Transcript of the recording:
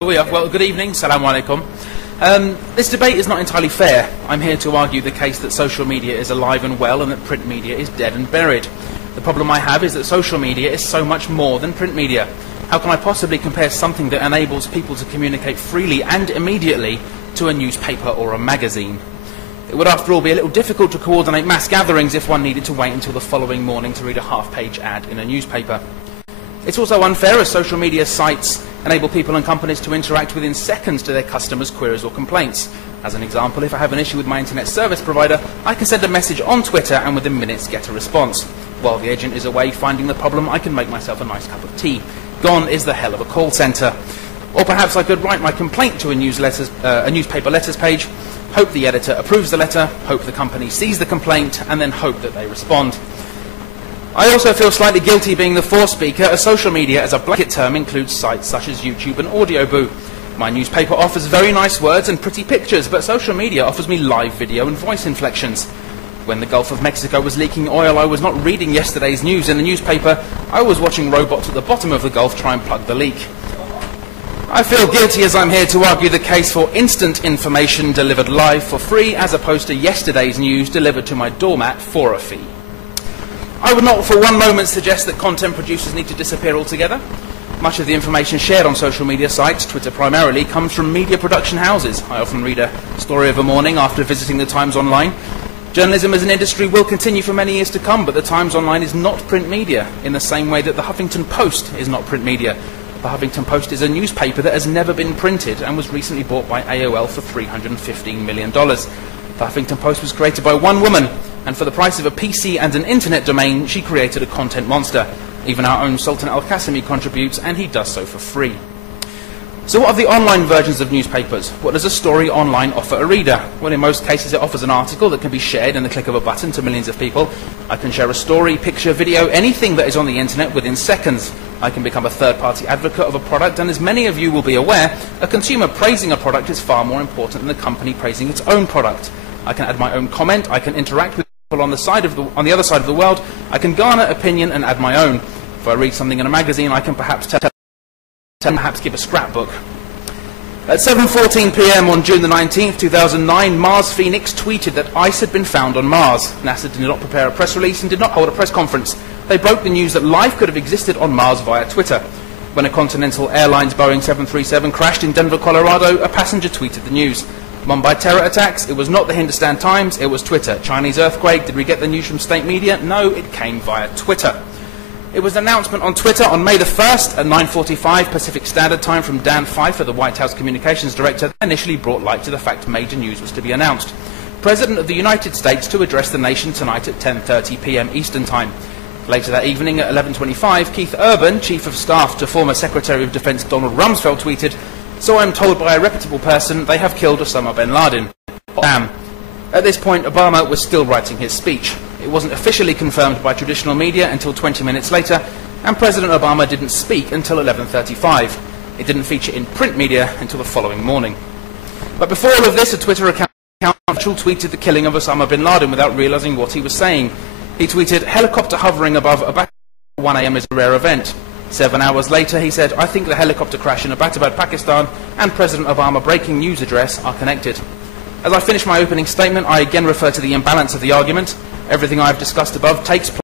Well, good evening. Salaam alaikum. This debate is not entirely fair. I'm here to argue the case that social media is alive and well and that print media is dead and buried. The problem I have is that social media is so much more than print media. How can I possibly compare something that enables people to communicate freely and immediately to a newspaper or a magazine? It would, after all, be a little difficult to coordinate mass gatherings if one needed to wait until the following morning to read a half-page ad in a newspaper. It's also unfair as social media sites enable people and companies to interact within seconds to their customers' queries or complaints. As an example, if I have an issue with my internet service provider, I can send a message on Twitter and within minutes get a response. While the agent is away finding the problem, I can make myself a nice cup of tea. Gone is the hell of a call centre. Or perhaps I could write my complaint to a newspaper letters page, hope the editor approves the letter, hope the company sees the complaint, and then hope that they respond. I also feel slightly guilty being the for-speaker, as social media as a blanket term includes sites such as YouTube and Audioboo. My newspaper offers very nice words and pretty pictures, but social media offers me live video and voice inflections. When the Gulf of Mexico was leaking oil, I was not reading yesterday's news in the newspaper, I was watching robots at the bottom of the Gulf try and plug the leak. I feel guilty as I'm here to argue the case for instant information delivered live for free, as opposed to yesterday's news delivered to my doormat for a fee. I would not for one moment suggest that content producers need to disappear altogether. Much of the information shared on social media sites, Twitter primarily, comes from media production houses. I often read a story of a morning after visiting the Times Online. Journalism as an industry will continue for many years to come, but the Times Online is not print media, in the same way that the Huffington Post is not print media. The Huffington Post is a newspaper that has never been printed and was recently bought by AOL for $315 million. The Huffington Post was created by one woman, and for the price of a PC and an internet domain, she created a content monster. Even our own Sultan Al-Qasimi contributes, and he does so for free. So what are the online versions of newspapers? What does a story online offer a reader? Well, in most cases it offers an article that can be shared in the click of a button to millions of people. I can share a story, picture, video, anything that is on the internet within seconds. I can become a third-party advocate of a product, and as many of you will be aware, a consumer praising a product is far more important than the company praising its own product. I can add my own comment, I can interact with people on the other side of the world, I can garner opinion and add my own. If I read something in a magazine, I can perhaps give a scrapbook. At 7:14 p.m. on June the 19th, 2009, Mars Phoenix tweeted that ice had been found on Mars. NASA did not prepare a press release and did not hold a press conference. They broke the news that life could have existed on Mars via Twitter. When a Continental Airlines Boeing 737 crashed in Denver, Colorado, a passenger tweeted the news. Mumbai terror attacks, it was not the Hindustan Times, it was Twitter. Chinese earthquake, did we get the news from state media? No, it came via Twitter. It was an announcement on Twitter on May the 1st at 9:45 Pacific Standard Time from Dan Pfeiffer, the White House Communications Director, that initially brought light to the fact major news was to be announced. President of the United States to address the nation tonight at 10:30 p.m. Eastern Time. Later that evening at 11:25, Keith Urban, Chief of Staff to former Secretary of Defense Donald Rumsfeld, tweeted, "So I'm told by a reputable person they have killed Osama bin Laden." Damn. At this point, Obama was still writing his speech. It wasn't officially confirmed by traditional media until 20 minutes later, and President Obama didn't speak until 11:35. It didn't feature in print media until the following morning. But before all of this, a Twitter account tweeted the killing of Osama bin Laden without realizing what he was saying. He tweeted, "Helicopter hovering above Abbottabad at 1 a.m. is a rare event." 7 hours later, he said, "I think the helicopter crash in Abbottabad, Pakistan, and President Obama breaking news address are connected." As I finish my opening statement, I again refer to the imbalance of the argument. Everything I have discussed above takes place